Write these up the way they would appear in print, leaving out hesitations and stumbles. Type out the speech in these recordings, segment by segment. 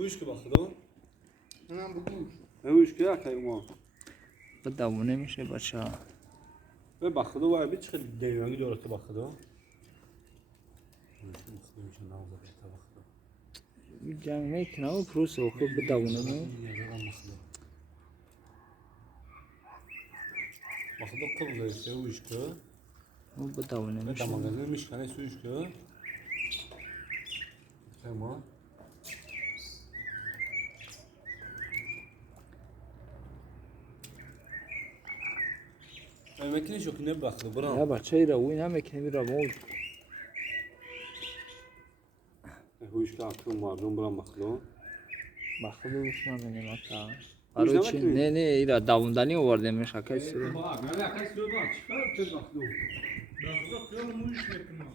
Uyuşku bakıdo. نه بگوش Ne uyuşku ya kayma. بدونه میشه بچه ها. Ve bakıdo var bir çıkı devreni doğru bakıdo. Uyuşku میشه نازه بیت bakıdo. جمع میکنه و پروسه و خوب بدونه مو. Bakıdo kıldı işte uyuşku. و بدونه Ve میشه. damagazı mişkane su uyuşku. Kayma. Mekine çok ne bakıdo یا bura. بچه ای روی نمیکنه میره موج. Uyuşku akım var bura bakıdo. بخدا روش نمیگه مثلا. روش آره چی نمی‌کنی؟ نه نه ایرا داوندنی آورده میشه کسی. Bak, ne alakası yok bak. Çıkar tez bakıdo. داخل خیال مویش میکنم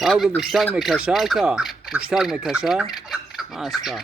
کاغذ بیشتر میکشه که بیشتر میکشه. اصلا.